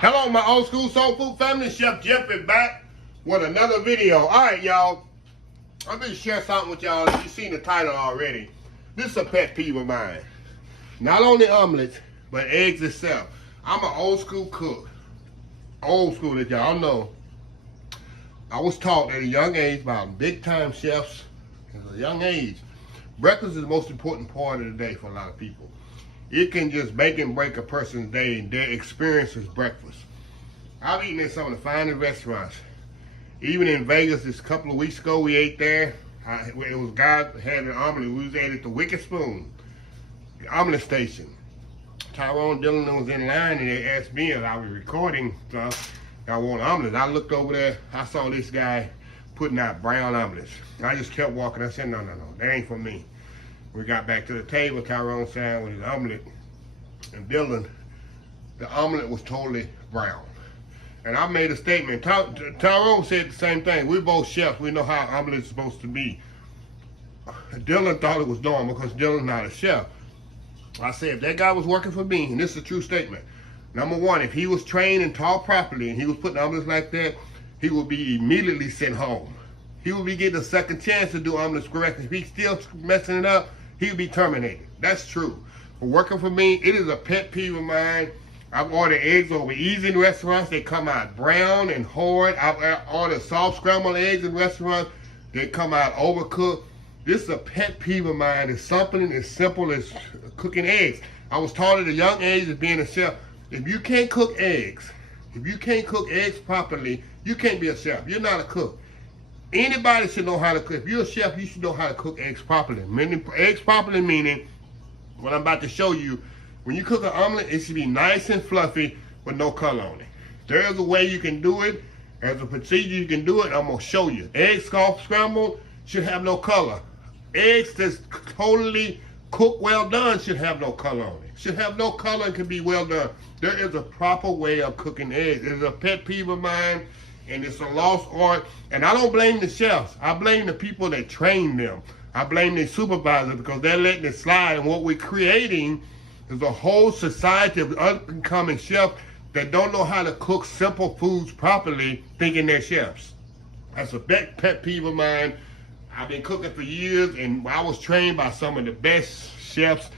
Hello, my old school soul food family. Chef Jeff is back with another video. All right, y'all. I'm going to share something with y'all. You've seen the title already. This is a pet peeve of mine. Not only omelets, but eggs itself. I'm an old school cook. Old school that y'all know. I was taught at a young age by big time chefs at a young age. Breakfast is the most important part of the day for a lot of people. It can just make and break a person's day and their experience is breakfast. I've eaten in some of the finest restaurants. Even in Vegas, this couple of weeks ago, we ate there. It was God had an omelet. We was at the Wicked Spoon, the omelet station. Tyrone Dillon was in line and they asked me as I was recording stuff, I want omelets. I looked over there, I saw this guy putting out brown omelets. I just kept walking. I said, no, that ain't for me. We got back to the table, Tyrone sat with his omelet, and Dylan, the omelet was totally brown. And I made a statement. Tyrone said the same thing. We're both chefs. We know how omelet is supposed to be. Dylan thought it was normal because Dylan's not a chef. I said, if that guy was working for me, and this is a true statement, number one, if he was trained and taught properly and he was putting omelets like that, he would be immediately sent home. He would be getting a second chance to do omelets correctly. If he's still messing it up, he would be terminated. That's true. For working for me, it is a pet peeve of mine. I've ordered eggs over easy in restaurants. They come out brown and hard. I've ordered soft scrambled eggs in restaurants. They come out overcooked. This is a pet peeve of mine. It's something as simple as cooking eggs. I was taught at a young age as being a chef, if you can't cook eggs, properly, you can't be a chef. You're not a cook. Anybody should know how to cook. If you're a chef, you should know how to cook eggs properly. Eggs properly meaning, what I'm about to show you, when you cook an omelet, it should be nice and fluffy with no color on it. There is a way you can do it. There's a procedure you can do it. I'm going to show you. Eggs soft scrambled should have no color. Eggs that's totally cooked well done should have no color on it. Should have no color and can be well done. There is a proper way of cooking eggs. It is a pet peeve of mine. And it's a lost art. And I don't blame the chefs. I blame the people that train them. I blame the supervisors because they're letting it slide. And what we're creating is a whole society of up-and-coming chefs that don't know how to cook simple foods properly, thinking they're chefs. That's a pet peeve of mine. I've been cooking for years, and I was trained by some of the best chefs,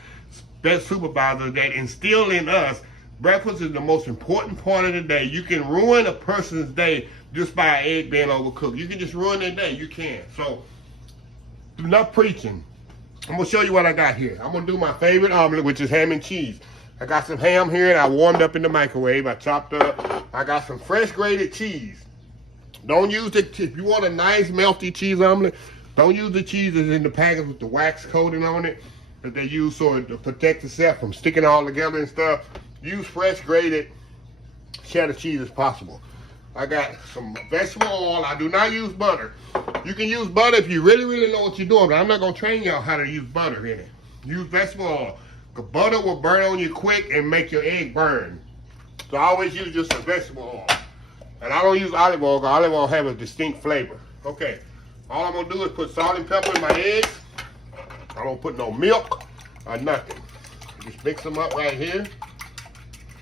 best supervisors that instill in us breakfast is the most important part of the day. You can ruin a person's day just by an egg being overcooked. You can just ruin their day. You can. So, enough preaching. I'm going to show you what I got here. I'm going to do my favorite omelet, which is ham and cheese. I got some ham here, and I warmed up in the microwave. I chopped up. I got some fresh grated cheese. Don't use it. If you want a nice melty cheese omelet, don't use the cheese that's in the package with the wax coating on it that they use so it to protect itself from sticking all together and stuff. Use fresh grated cheddar cheese as possible. I got some vegetable oil. I do not use butter. You can use butter if you really know what you're doing, but I'm not going to train y'all how to use butter in it. Use vegetable oil. Because butter will burn on you quick and make your egg burn. So I always use just a vegetable oil. And I don't use olive oil because olive oil has a distinct flavor. Okay. All I'm going to do is put salt and pepper in my eggs. I don't put no milk or nothing. Just mix them up right here.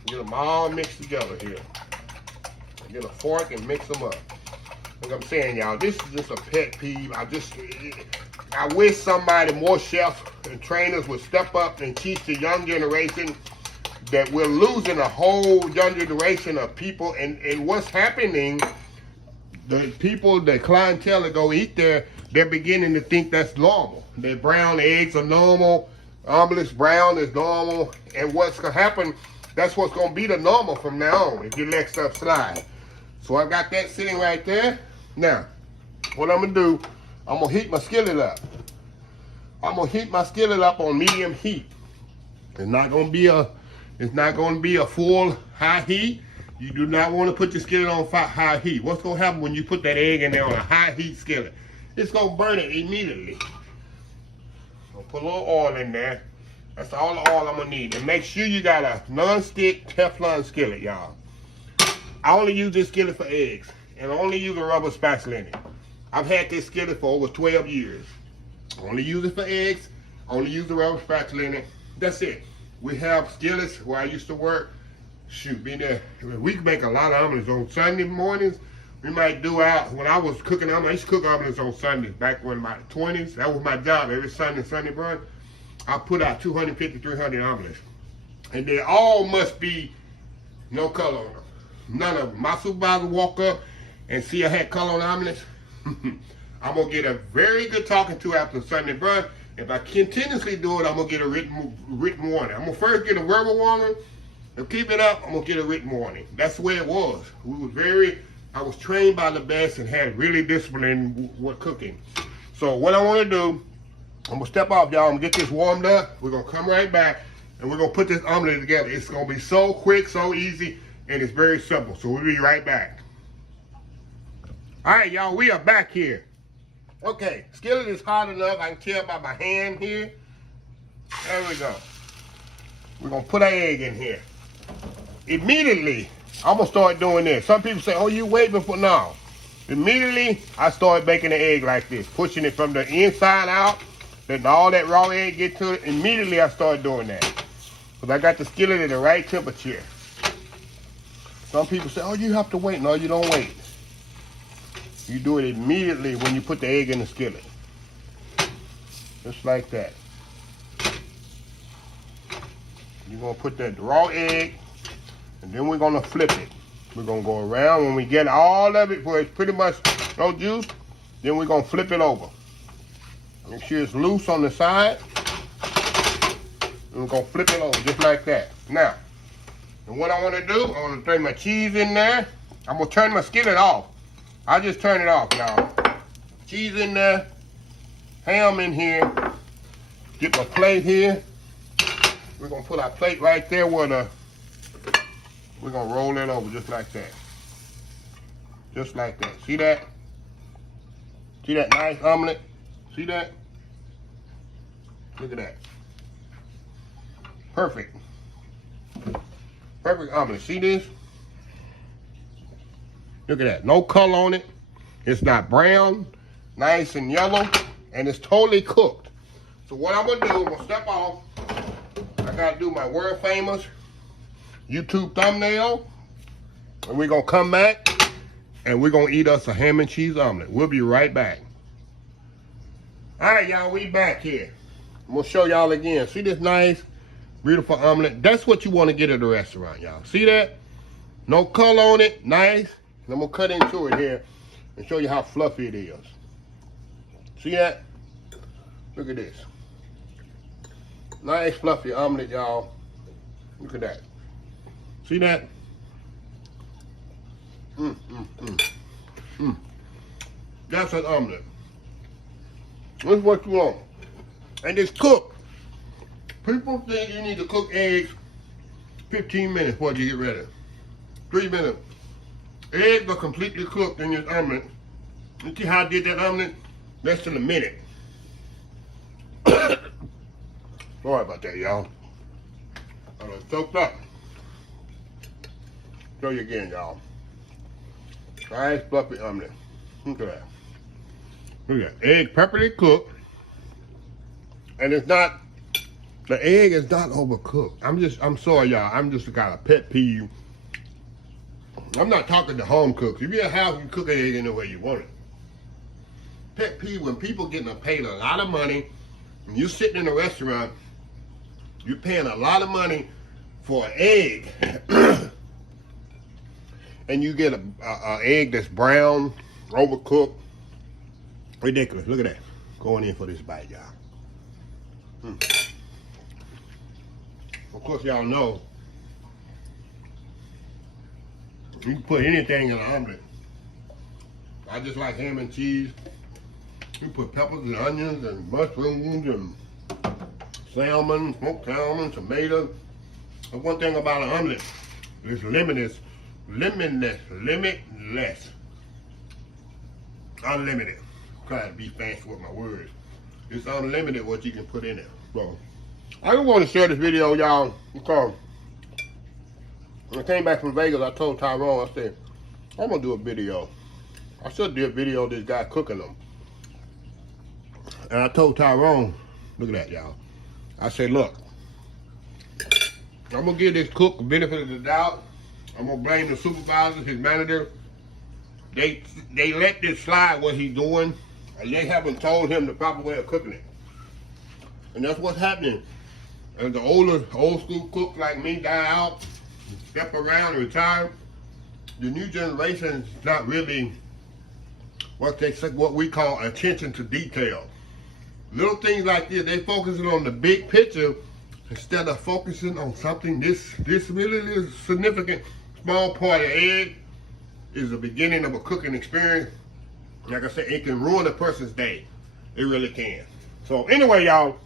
Get them all mixed together here. Get a fork and mix them up. Like I'm saying, y'all, this is just a pet peeve. I wish somebody, more chefs and trainers would step up and teach the young generation that we're losing a whole young generation of people. And what's happening, the people, the clientele that go eat there, they're beginning to think that's normal. Their brown eggs are normal. Omelets brown is normal. And what's going to happen, that's what's going to be the normal from now on if you let stuff slide. So I got that sitting right there. Now, what I'm going to do, I'm going to heat my skillet up. I'm going to heat my skillet up on medium heat. It's not going to be a full high heat. You do not want to put your skillet on high heat. What's going to happen when you put that egg in there on a high heat skillet? It's going to burn it immediately. I'll put a little oil in there. That's all the oil I'm going to need. And make sure you got a non-stick Teflon skillet, y'all. I only use this skillet for eggs. And I only use a rubber spatula in it. I've had this skillet for over 12 years. I only use it for eggs. I only use the rubber spatula in it. That's it. We have skillets where I used to work. shoot, be there. We can make a lot of omelets on Sunday mornings. We might do out, when I was cooking omelets, I used to cook omelets on Sundays back when my 20s. That was my job every Sunday brunch. I put out 250, 300 omelets. And they all must be no color on them. None of them. My supervisor walk up and see I had color on omelets. I'm going to get a very good talking to after Sunday brunch. If I continuously do it, I'm going to get a written warning. I'm going to first get a verbal warning. If keep it up, I'm going to get a written warning. That's the way it was. I was trained by the best and had really discipline with cooking. So what I want to do, I'm going to step off, y'all. I'm going to get this warmed up. We're going to come right back, and we're going to put this omelet together. It's going to be so quick, so easy, and it's very simple. So we'll be right back. All right, y'all, we are back here. Okay, skillet is hot enough. I can tell by my hand here. There we go. We're going to put our egg in here. Immediately, I'm going to start doing this. Some people say, oh, you waiting for now. Immediately, I start baking the egg like this, pushing it from the inside out, letting all that raw egg get to it. Immediately, I start doing that. Because I got the skillet at the right temperature. Some people say, oh, you have to wait. No, you don't wait. You do it immediately when you put the egg in the skillet. Just like that. You're going to put that raw egg, and then we're going to flip it. We're going to go around. When we get all of it where it's pretty much no juice, then we're going to flip it over. Make sure it's loose on the side. And we're going to flip it over just like that. Now, and what I want to do, I want to throw my cheese in there. I'm going to turn my skillet off. I just turn it off, y'all. Cheese in there. Ham in here. Get my plate here. We're going to put our plate right there where we're going to roll it over just like that. Just like that. See that? See that nice omelet? See that? Look at that. Perfect. Perfect omelet. See this? Look at that. No color on it. It's not brown. Nice and yellow. And it's totally cooked. So what I'm going to do, I'm going to step off. I got to do my world famous YouTube thumbnail. And we're going to come back. And we're going to eat us a ham and cheese omelet. We'll be right back. All right, y'all. We back here. I'm going to show y'all again. See this nice, beautiful omelet? That's what you want to get at the restaurant, y'all. See that? No color on it. Nice. And I'm going to cut into it here and show you how fluffy it is. See that? Look at this. Nice fluffy omelet, y'all. Look at that. See that? That's an omelet. This is what you want. And it's cooked. People think you need to cook eggs 15 minutes before you get ready. 3 minutes. Eggs are completely cooked in this omelet. You see how I did that omelet? Less than a minute. Sorry about that, y'all. I done soaked up. Show you again, y'all. Nice fluffy omelet. Look at that. Look at that. Egg properly cooked. And it's not, the egg is not overcooked. I'm sorry, y'all. I'm just got a pet peeve. I'm not talking to home cooks. If you're at a house, you cook an egg any way you want it. Pet peeve when people getting paid a lot of money, and you're sitting in a restaurant, you're paying a lot of money for an egg, and you get an egg that's brown, overcooked. Ridiculous. Look at that. Going in for this bite, y'all. Of course, y'all know you can put anything in an omelet. I just like ham and cheese. You put peppers and onions and mushrooms and salmon, smoked salmon, tomatoes. The one thing about an omelet is limitless. Unlimited. Try to be fancy with my words. It's unlimited what you can put in it. So, I just want to share this video, y'all, because when I came back from Vegas, I told Tyrone, I said, I'm going to do a video. I should do a video of this guy cooking them. And I told Tyrone, look at that, y'all. I said, look, I'm gonna give this cook the benefit of the doubt. I'm gonna blame the supervisor, his manager. They let this slide what he's doing, and they haven't told him the proper way of cooking it. And that's what's happening. As the old school cooks like me die out, step around and retire, the new generation is not really what we call attention to detail. Little things like this, they focusing on the big picture instead of focusing on something this really is significant. Small part of egg is the beginning of a cooking experience. Like I said, it can ruin a person's day. It really can. So anyway, y'all,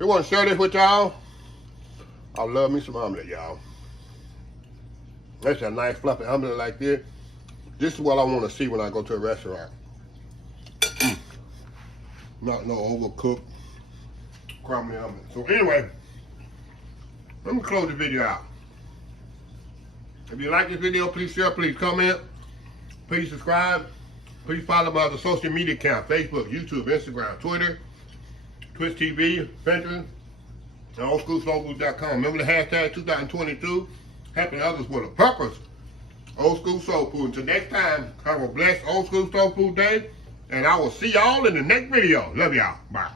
I want to share this with y'all. I love me some omelet, y'all. That's a nice fluffy omelet like this. This is what I want to see when I go to a restaurant. Not no overcooked crumbly omelet. So anyway, let me close the video out. If you like this video, please share, please comment, please subscribe, please follow my other social media accounts: Facebook, YouTube, Instagram, Twitter, Twitch TV, Pinterest, and oldschoolsoulfood.com. Remember the hashtag 2022, helping others with a purpose. Old School Soul Food. Until next time, have a blessed Old School Soul Food day, and I will see y'all in the next video. Love y'all. Bye.